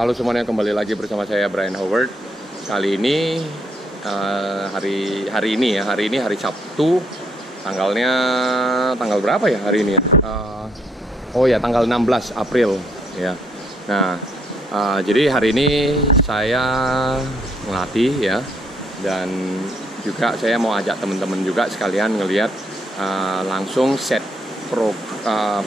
Halo semuanya, kembali lagi bersama saya Brian Howard. Kali ini hari ini hari Sabtu. Tanggal berapa ya hari ini ya? Tanggal 16 April ya. Nah, jadi hari ini saya ngelatih ya, dan juga saya mau ajak teman-teman juga sekalian ngelihat langsung set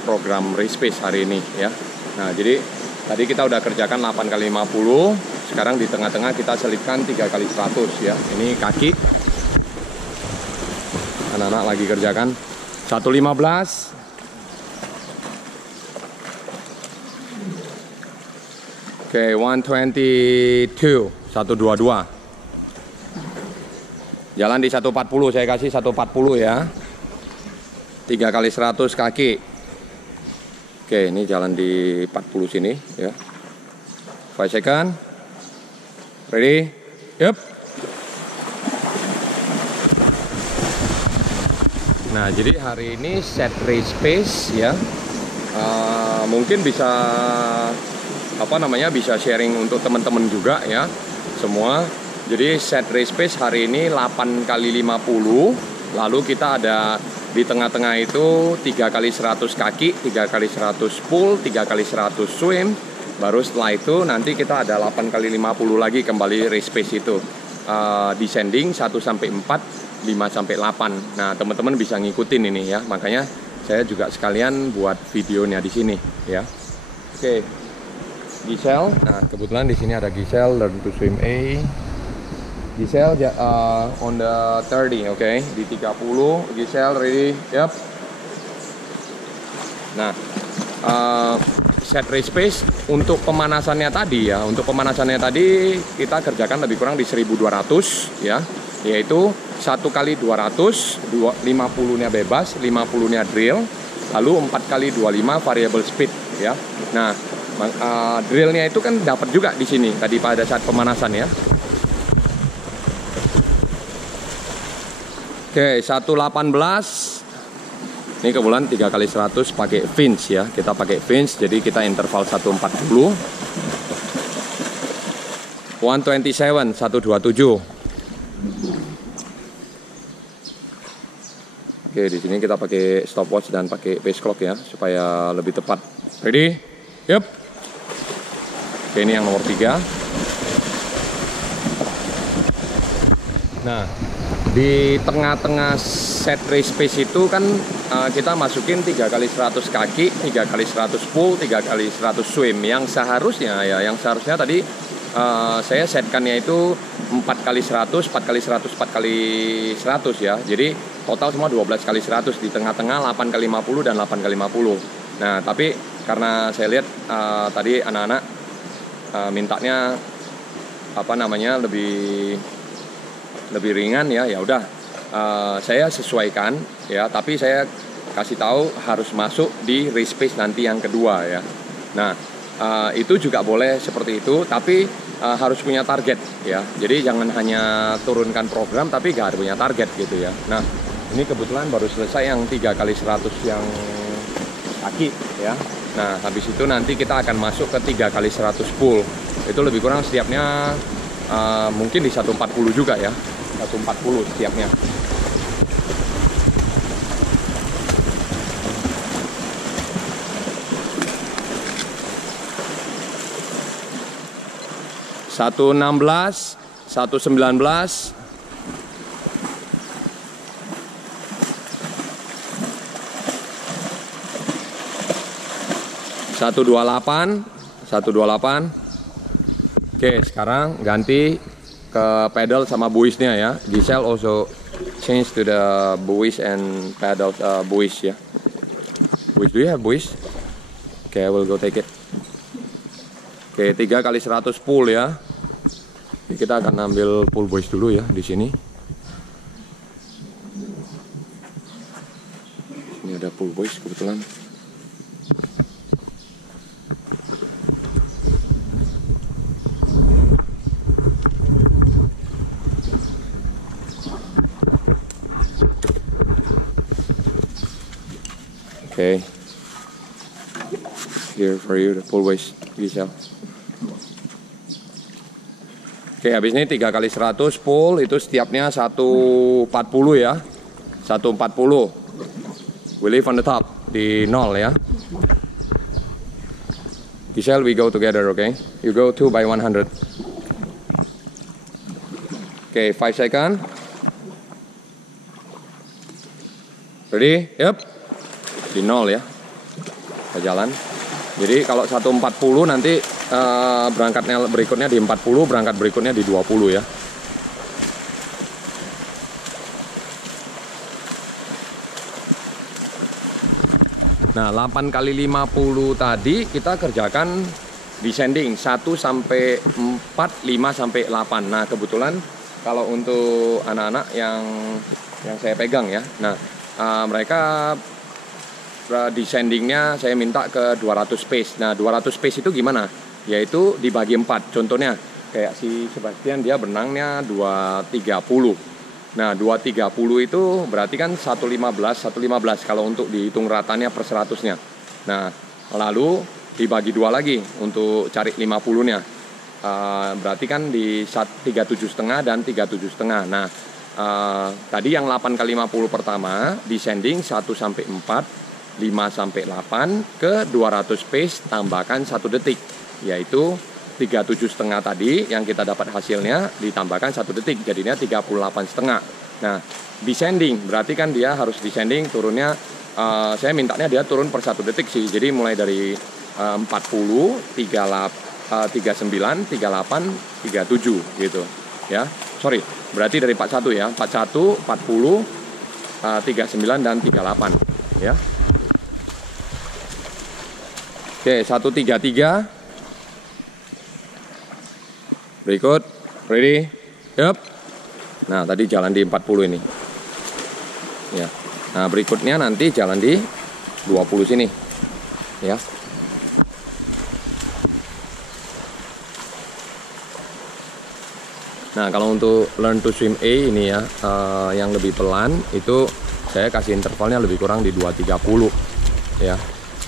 program race pace hari ini ya. Nah, jadi tadi kita udah kerjakan 8 kali 50. Sekarang di tengah-tengah kita selipkan 3 kali 100 ya. Ini kaki. Anak-anak lagi kerjakan 115. Oke, 122, 122. Jalan di 140, saya kasih 140 ya. 3 kali 100 kaki. Oke, ini jalan di 40 sini ya. 5 second. Ready? Yup. Nah, jadi hari ini set race pace ya. Mungkin bisa bisa sharing untuk teman-teman juga ya semua. Jadi set race pace hari ini 8 kali 50. Lalu kita ada di tengah-tengah itu 3 kali 100 kaki, 3 kali 100 pull, 3 kali 100 swim. Baru setelah itu nanti kita ada 8 kali 50 lagi kembali race pace itu. Descending 1 sampai 4, 5 sampai 8. Nah, teman-teman bisa ngikutin ini ya. Makanya saya juga sekalian buat videonya di sini ya. Oke. Giselle. Nah, kebetulan di sini ada Giselle, learn to swim A. Giselle on the 30, okay? Di 30, Giselle ready? Yep. Nah, set race pace untuk pemanasannya tadi ya. Untuk pemanasannya tadi kita kerjakan lebih kurang di 1200 ya. Yaitu 1 kali 200, 50-nya bebas, 50-nya drill, lalu 4 kali 25 variable speed ya. Nah, drillnya itu kan dapat juga di sini tadi pada saat pemanasan ya. Oke, 118. Ini kebetulan 3 kali 100 pakai fins ya. Kita pakai fins, jadi kita interval 140. 127, 127. Oke, di sini kita pakai stopwatch dan pakai pace clock ya, supaya lebih tepat. Ready? Yup. Oke, ini yang nomor 3. Nah, di tengah-tengah set race pace itu kan kita masukin 3 kali 100 kaki, 3 kali 100 pull, 3 kali 100 swim. Yang seharusnya tadi saya setkannya itu 4 kali 100, 4 kali 100, 4 kali 100 ya. Jadi total semua 12 kali 100, di tengah-tengah 8 kali 50 dan 8 kali 50. Nah, tapi karena saya lihat tadi anak-anak mintanya lebih ringan ya, ya udah saya sesuaikan ya, tapi saya kasih tahu harus masuk di race pace nanti yang kedua ya. Nah, itu juga boleh seperti itu, tapi harus punya target ya. Jadi jangan hanya turunkan program tapi gak punya target gitu ya. Nah, ini kebetulan baru selesai yang 3 kali 100 yang kaki ya. Nah, habis itu nanti kita akan masuk ke 3 kali 100 pull. Itu lebih kurang setiapnya mungkin di 140 juga ya. 140 setiapnya. Satu 16, 119. 128, 128. Oke, sekarang ganti ke pedal sama buoysnya ya. Giselle also change to the buoys and pedal buoys ya. Buoys, do you have buoys? Oke, I will go take it. Oke, 3 kali 100 pull ya. Jadi kita akan ambil pull buoys dulu ya di sini. Ini ada pull buoys kebetulan. Okay, here for you, the pull buoys, Giselle. Oke, habis ini 3 kali 100 pull itu setiapnya 140 ya. 140. We leave on the top di 0 ya. Giselle, we go together, okay? You go 2 by 100. Okay, 5 second. Ready? Yep. Di 0 ya. Kita jalan. Jadi kalau 140 nanti berangkatnya berikutnya di 40, berangkat berikutnya di 20 ya. Nah, 8 kali 50 tadi kita kerjakan descending 1 sampai 4, 5 sampai 8. Nah, kebetulan kalau untuk anak-anak yang saya pegang ya. Nah, mereka descendingnya saya minta ke 200 pace. Nah, 200 pace itu gimana? Yaitu dibagi 4. Contohnya kayak si Sebastian dia berenangnya 230. Nah, 230 itu berarti kan 115 kalau untuk dihitung ratanya per 100-nya. Nah, lalu dibagi 2 lagi untuk cari 50-nya. Berarti kan di 37,5 dan 37,5. Nah, tadi yang 8 kali 50 pertama descending 1 sampai 4, 5 sampai 8 ke 200 pace tambahkan 1 detik, yaitu 37,5 tadi yang kita dapat hasilnya ditambahkan 1 detik jadinya 38,5. Nah, descending berarti kan dia harus descending turunnya saya mintanya dia turun per 1 detik sih. Jadi mulai dari 40, 39, 38, 37 gitu ya. Sorry, berarti dari 41 ya. 41, 40, 39 dan 38 ya. Oke, 133. Berikut, ready? Yup. Nah, tadi jalan di 40 ini. Ya. Nah, berikutnya nanti jalan di 20 sini. Ya. Nah, kalau untuk learn to swim A ini ya, yang lebih pelan itu saya kasih intervalnya lebih kurang di 230. Ya.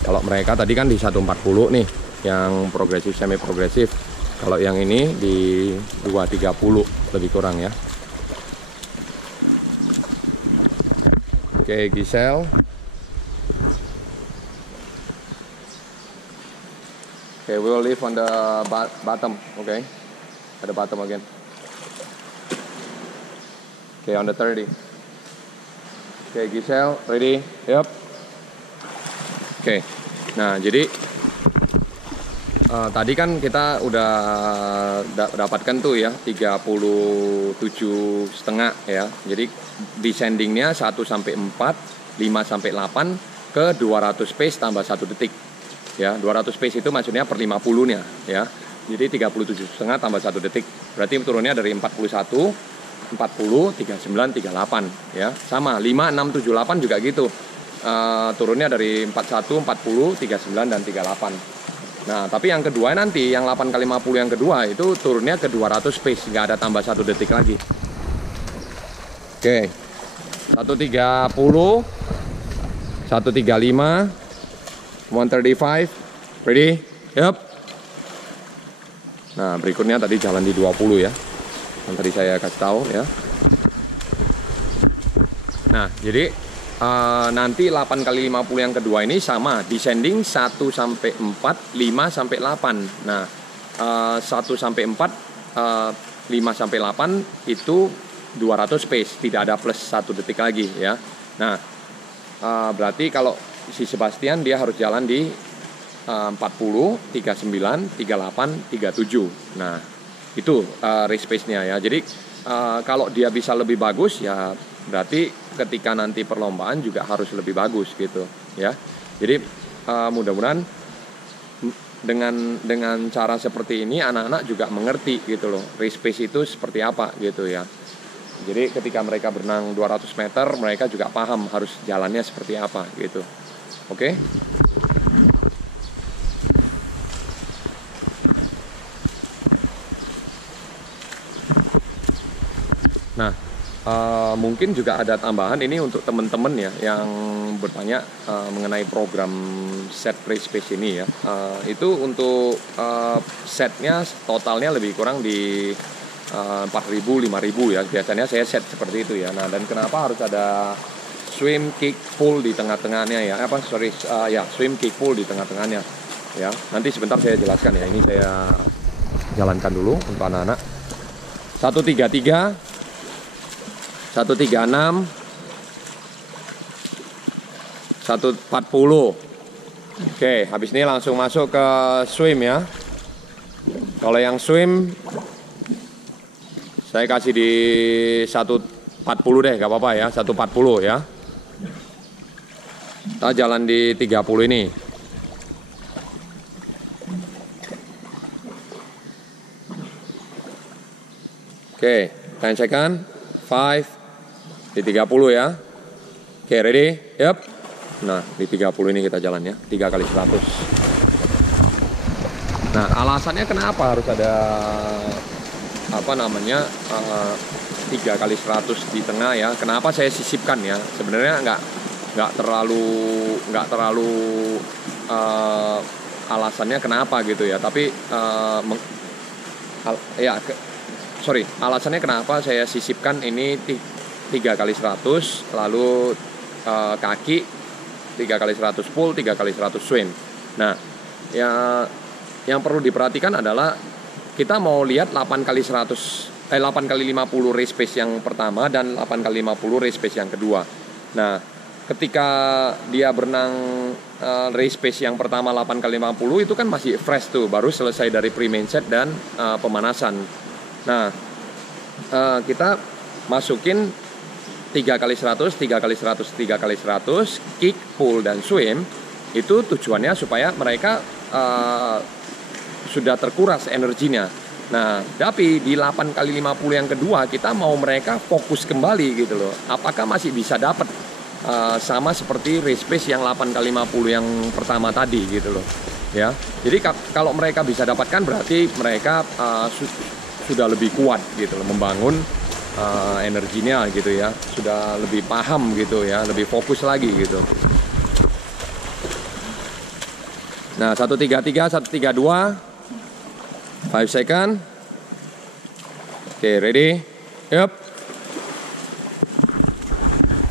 Kalau mereka tadi kan di 140 nih, yang progresif semi progresif. Kalau yang ini di 230 lebih kurang ya. Oke, Giselle. Okay, we will leave on the bottom, okay? At the bottom again. Okay, on the 30. Okay, Giselle, ready? Yep. Okay. Nah, jadi tadi kan kita udah dapatkan tuh ya 37,5 ya. Jadi descendingnya 1 sampai 4, 5 sampai 8 ke 200 pace tambah 1 detik. Ya, 200 pace itu maksudnya per 50-nya ya. Jadi 37,5 tambah 1 detik. Berarti turunnya dari 41, 40, 39, 38 ya. Sama 5, 6, 7, 8 juga gitu. Turunnya dari 41, 40, 39 dan 38. Nah, tapi yang kedua nanti, yang 8 kali 50 yang kedua itu turunnya ke 200 pace, nggak ada tambah 1 detik lagi. Oke, 130, 135, 135, ready? Yup. Nah, berikutnya tadi jalan di 20 ya, yang tadi saya kasih tahu ya. Nah, jadi nanti 8 kali 50 yang kedua ini sama descending 1 sampai 4, 5 sampai 8. Nah, 1 sampai 4, 5 sampai 8 itu 200 pace, tidak ada plus 1 detik lagi ya. Nah, berarti kalau si Sebastian dia harus jalan di 40, 39, 38, 37. Nah, itu race pace-nya ya. Jadi kalau dia bisa lebih bagus ya berarti ketika nanti perlombaan juga harus lebih bagus gitu ya. Jadi mudah-mudahan dengan cara seperti ini anak-anak juga mengerti gitu loh, race pace itu seperti apa gitu ya. Jadi ketika mereka berenang 200 meter mereka juga paham harus jalannya seperti apa gitu. Oke? Nah, mungkin juga ada tambahan ini untuk teman-teman ya yang bertanya mengenai program set race pace ini ya. Itu untuk setnya totalnya lebih kurang di 4.000, 5.000 ya. Biasanya saya set seperti itu ya. Nah, dan kenapa harus ada swim, kick, pull di tengah-tengahnya ya? Swim, kick, pull di tengah-tengahnya ya. Nanti sebentar saya jelaskan ya. Ini saya jalankan dulu untuk anak-anak. 133, 136, 140. Oke, habis ini langsung masuk ke swim ya. Kalau yang swim saya kasih di 140 deh, gak apa-apa ya, 140 ya. Kita jalan di 30 ini. Oke, 10 second, 5, di 30 ya. Oke, ready? Yep. Nah, di 30 ini kita jalan ya, 3 kali 100. Nah, alasannya kenapa harus ada 3 kali 100 di tengah ya? Kenapa saya sisipkan ya? Sebenarnya nggak terlalu alasannya kenapa gitu ya. Tapi alasannya kenapa saya sisipkan ini 3 kali 100, lalu kaki 3 kali 100 pull, 3 kali 100 swim. Nah, yang perlu diperhatikan adalah kita mau lihat 8 kali 50 race pace yang pertama dan 8 kali 50 race pace yang kedua. Nah, ketika dia berenang race pace yang pertama 8 kali 50 itu kan masih fresh tuh, baru selesai dari pre-main set dan pemanasan. Nah, kita masukin 3 kali 100, 3 kali 100, 3 kali 100, kick, pull, dan swim. Itu tujuannya supaya mereka sudah terkuras energinya. Nah, tapi di 8 kali 50 yang kedua kita mau mereka fokus kembali gitu loh. Apakah masih bisa dapat sama seperti race pace yang 8 kali 50 yang pertama tadi gitu loh. Ya. Jadi kalau mereka bisa dapatkan berarti mereka sudah lebih kuat gitu loh, membangun energinya gitu ya. Sudah lebih paham gitu ya, lebih fokus lagi gitu. Nah, 133, 132, 5 second. Oke, ready? Yup.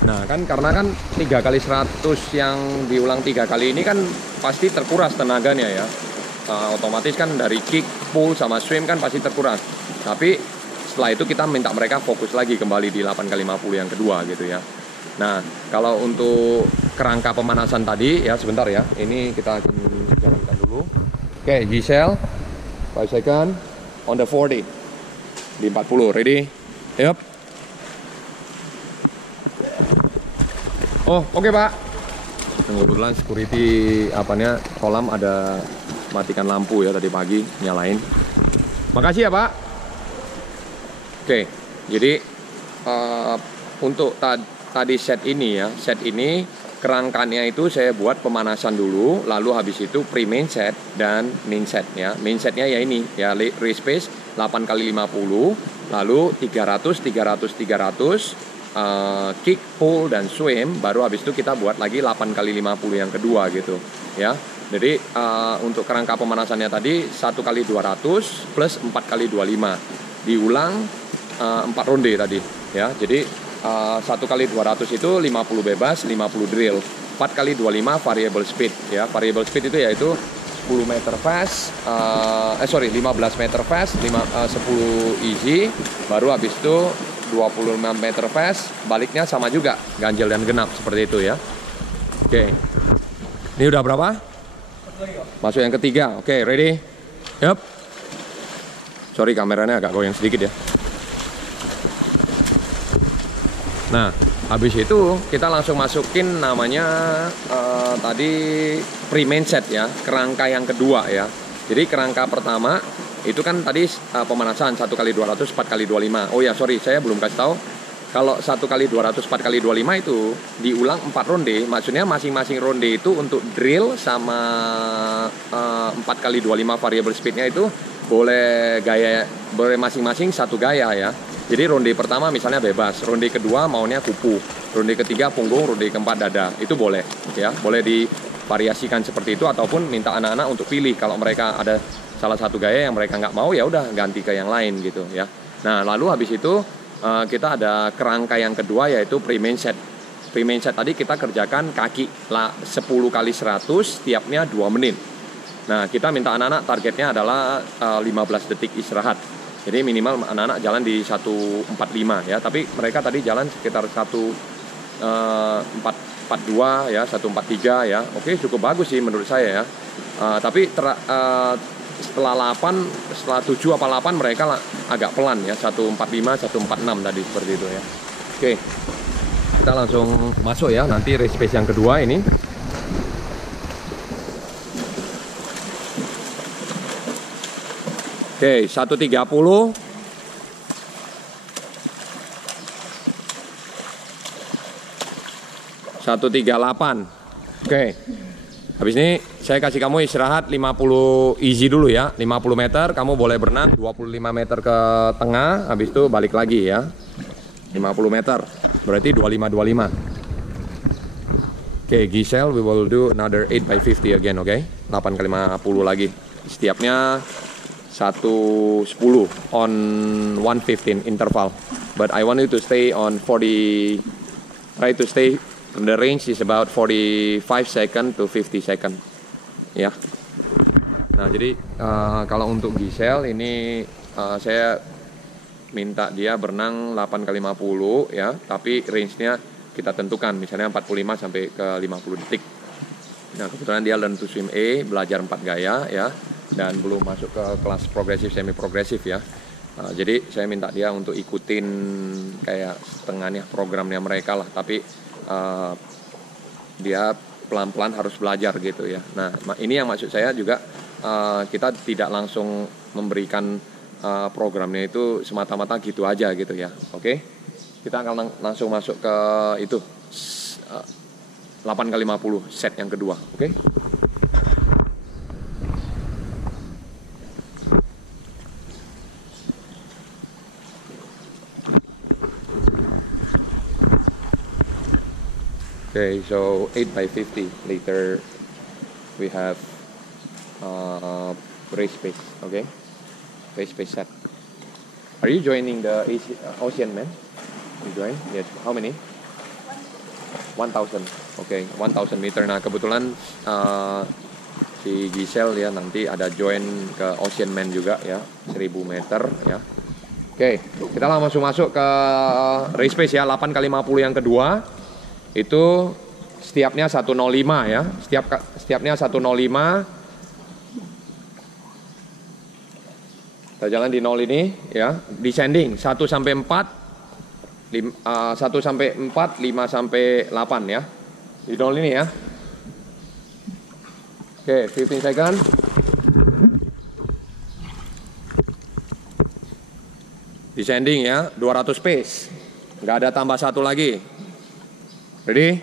Nah, karena 3 kali 100 yang diulang 3 kali ini kan pasti terkuras tenaganya ya. Otomatis kan dari kick, pull, sama swim kan pasti terkuras. Tapi setelah itu kita minta mereka fokus lagi kembali di 8 kali 50 yang kedua gitu ya. Nah, kalau untuk kerangka pemanasan tadi ya, sebentar ya. Ini kita akan jalankan dulu. Oke, Giselle, 5 second on the 40 di 40, ready? Yup. Oh, oke, Pak. Kebetulan security kolam ada matikan lampu ya tadi pagi, nyalain. Makasih ya, Pak. Oke, jadi untuk tadi set ini kerangkanya itu saya buat pemanasan dulu, lalu habis itu pre-main set dan main set ya. Main setnya ya ini ya, race pace 8 kali 50, lalu 300, 300, 300, kick, pull, dan swim. Baru habis itu kita buat lagi 8 kali 50 yang kedua gitu ya. Jadi untuk kerangka pemanasannya tadi 1 kali 200 plus 4 kali 25 diulang 4 ronde tadi ya. Jadi 1 kali 200 itu 50 bebas, 50 drill. 4 kali 25 variable speed ya. Variable speed itu yaitu 10 meter fast, 15 meter fast, 10 easy, baru habis itu 25 meter fast, baliknya sama juga, ganjil dan genap seperti itu ya. Oke. Ini udah berapa? Masuk yang ketiga. Oke, ready? Yup. Sorry, kameranya agak goyang sedikit ya. Nah, habis itu kita langsung masukin namanya tadi pre-main set ya, kerangka yang kedua ya. Jadi kerangka pertama itu kan tadi pemanasan 1 kali 200 4 kali 25. Oh ya, sorry, saya belum kasih tahu. Kalau 1 kali 200 4 kali 25 itu diulang 4 ronde, maksudnya masing-masing ronde itu untuk drill sama 4 kali 25 variable speednya itu boleh masing-masing satu gaya ya. Jadi ronde pertama misalnya bebas, ronde kedua maunya kupu, ronde ketiga punggung, ronde keempat dada, itu boleh ya, boleh divariasikan seperti itu ataupun minta anak-anak untuk pilih kalau mereka ada salah satu gaya yang mereka nggak mau ya udah ganti ke yang lain gitu ya. Nah, lalu habis itu kita ada kerangka yang kedua yaitu pre-main set. Pre-main set tadi kita kerjakan kaki 10 kali 100, tiapnya 2 menit. Nah, kita minta anak-anak targetnya adalah 15 detik istirahat. Jadi minimal anak-anak jalan di 145 ya, tapi mereka tadi jalan sekitar 142 ya, 143 ya. Oke, cukup bagus sih menurut saya ya. Tapi setelah 7 apa 8 mereka agak pelan ya, 145, 146 tadi seperti itu ya. Oke. Kita langsung masuk ya, nanti race pace yang kedua ini. Oke, 130. 138. Oke. Habis ini saya kasih kamu istirahat 50 easy dulu ya, 50 meter, kamu boleh berenang 25 meter ke tengah, habis itu balik lagi ya. 50 meter, berarti 25-25. Oke, Giselle, we will do another 8 by 50 again, oke? 8 kali 50 lagi. Setiapnya 110 on 115 interval. But I want you to stay on 40, try to stay. The range is about 45 second to 50 second. Ya. Nah, jadi kalau untuk Giselle ini saya minta dia berenang 8 kali 50 ya, tapi range-nya kita tentukan misalnya 45 sampai ke 50 detik. Nah, kebetulan dia learn to swim A, belajar 4 gaya ya, dan belum masuk ke kelas progresif semi progresif ya. Jadi saya minta dia untuk ikutin kayak setengahnya programnya mereka lah, tapi dia pelan-pelan harus belajar gitu ya. Nah, ini yang maksud saya juga kita tidak langsung memberikan programnya itu semata-mata gitu aja gitu ya. Oke, kita akan langsung masuk ke itu 8 kali 50 set yang kedua. Oke. Okay, so 8 by 50. Later we have race pace. Okay, race pace set. Are you joining the Ocean Man? You join? Yes. How many? 1,000. Okay, 1,000 meter. Nah, kebetulan si Giselle ya nanti ada join ke Ocean Man juga ya, 1.000 meter ya. Oke, kita langsung masuk ke race pace ya, 8 kali 50 yang kedua. Itu setiapnya 105 ya, setiapnya 105. Kita jalan di 0 ini ya, descending 1 sampai 4, 1 sampai 4, 5 sampai 8 ya, di 0 ini ya. Oke, 15 second. Descending ya, 200 pace, nggak ada tambah satu lagi. Ready?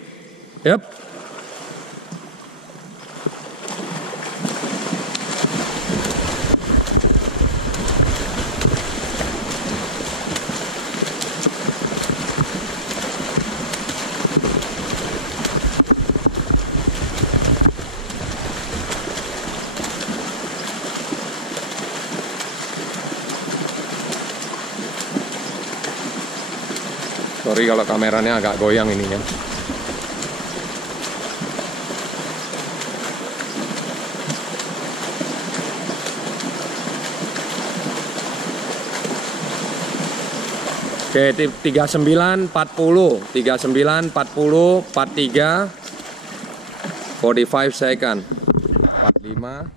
Yep. Sorry kalau kameranya agak goyang ini ya. Oke, 39, 40, 39, 40, 43, 45 second, 45.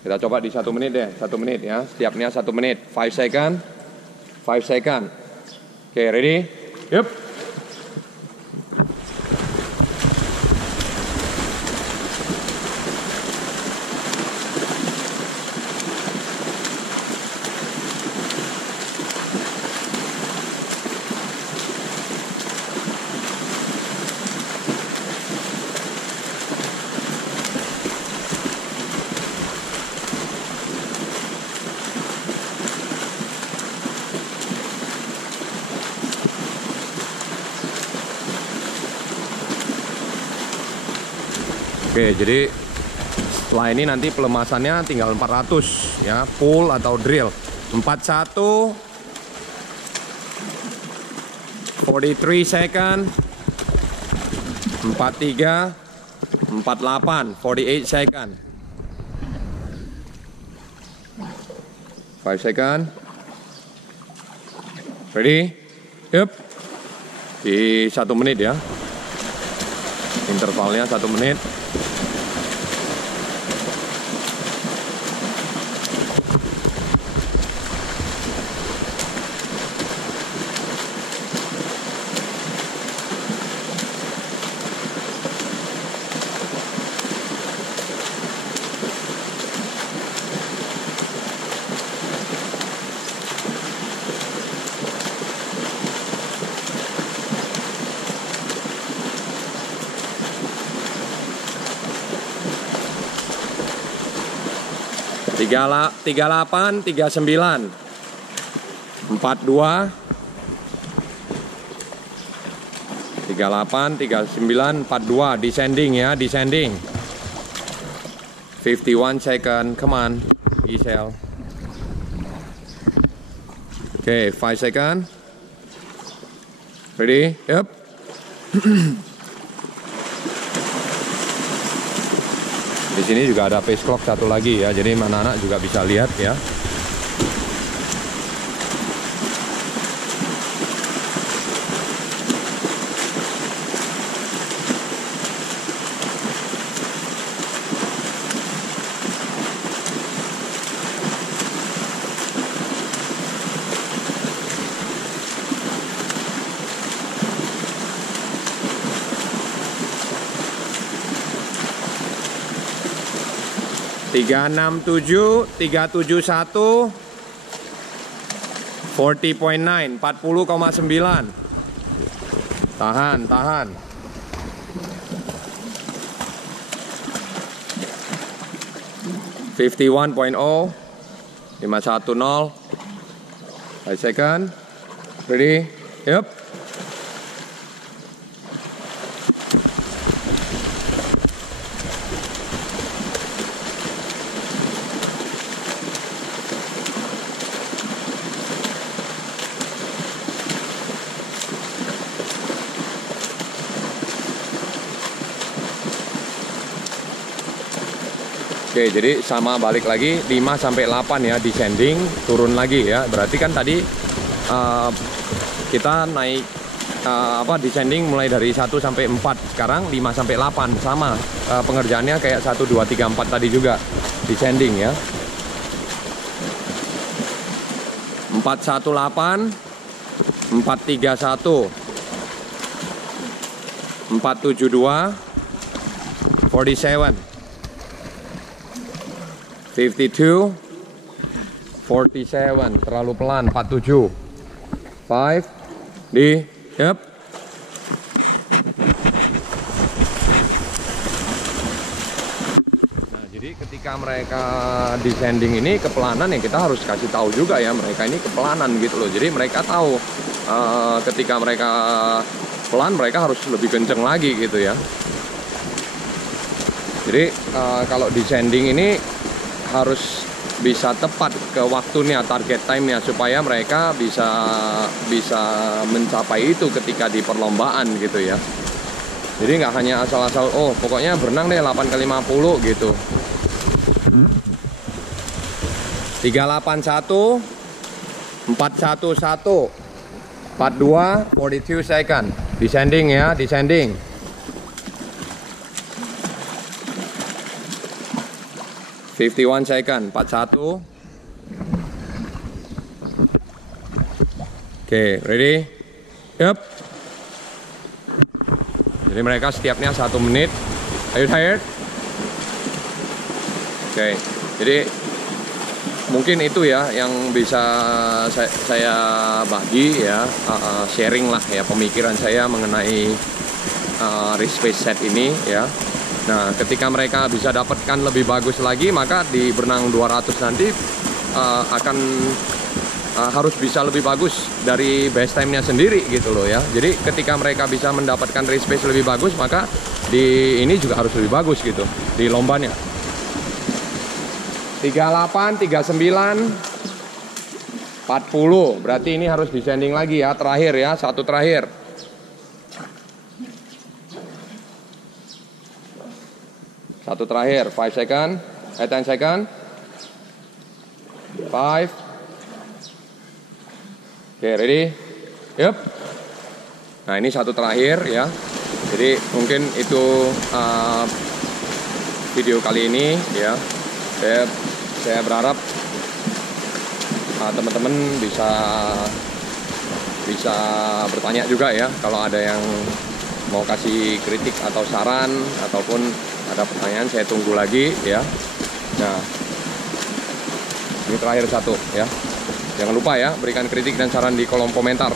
Kita coba di 1 menit deh, 1 menit ya, setiapnya 1 menit, 5 second, 5 second. Oke, ready? Yup. Oke, jadi Setelah ini nanti pelemasannya tinggal 400 ya, pull atau drill. 41 43 second, 43 48 48 second, 5 second. Ready? Yup. Di 1 menit ya. Intervalnya 1 menit. Tiga 38 39 42 38 39 42 descending ya, descending. 51 second, come on Giselle. Oke, 5 second. Ready? Yep. Di sini juga ada pace clock satu lagi ya, jadi anak-anak juga bisa lihat ya. Tiga 37 371 40.9 40,9. Tahan. 51.0 510 5 second. Ready? Yep. Oke, jadi sama balik lagi 5 sampai 8 ya, descending, turun lagi ya. Berarti kan tadi kita naik descending mulai dari 1 sampai 4. Sekarang 5 sampai 8 sama pengerjaannya kayak 1 2 3 4 tadi juga. Descending ya. 418 431 472 47 52 47, terlalu pelan. 47 5 di yep. Nah, jadi ketika mereka descending ini kepelanan ya, kita harus kasih tahu juga ya, mereka ini kepelanan gitu loh. Jadi mereka tahu ketika mereka pelan, mereka harus lebih kenceng lagi gitu ya. Jadi kalau descending ini harus bisa tepat ke waktunya, target time-nya, supaya mereka bisa mencapai itu ketika di perlombaan gitu ya. Jadi nggak hanya asal-asal, oh pokoknya berenang deh 8 kali 50 gitu. 381 411 42 42 second. Descending ya, descending. (51 second) 41. Oke, ready? Yep. Jadi mereka setiapnya 1 menit. Are you tired? Oke, jadi mungkin itu ya yang bisa saya bagi ya, sharing lah ya pemikiran saya mengenai race pace set ini ya. Nah, ketika mereka bisa dapatkan lebih bagus lagi, maka di berenang 200 nanti akan harus bisa lebih bagus dari best time-nya sendiri gitu loh ya. Jadi ketika mereka bisa mendapatkan race pace lebih bagus, maka di ini juga harus lebih bagus gitu di lombanya. 38, 39, 40. Berarti ini harus descending lagi ya, terakhir ya, satu terakhir. Satu terakhir, 5 second, 10 second. 5. Oke, ready? Yup. Nah, ini satu terakhir ya. Jadi mungkin itu video kali ini ya. Saya berharap teman-teman bisa bertanya juga ya, kalau ada yang mau kasih kritik atau saran ataupun ada pertanyaan, saya tunggu lagi ya. Nah, ini terakhir satu ya. Jangan lupa ya, berikan kritik dan saran di kolom komentar.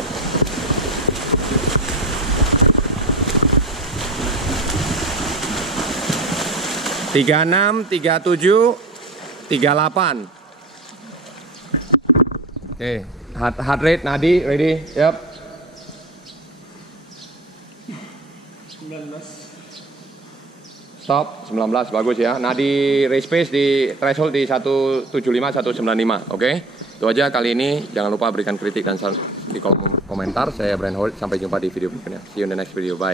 Tiga 36, 37, 38. Oke, heart rate nadi ready? Yap. 19. Stop, 19 bagus ya. Nadi race pace di threshold di 175 195. Oke. Itu aja kali ini. Jangan lupa berikan kritik dan saran di kolom komentar. Saya Brian Holt. Sampai jumpa di video berikutnya. See you in the next video. Bye.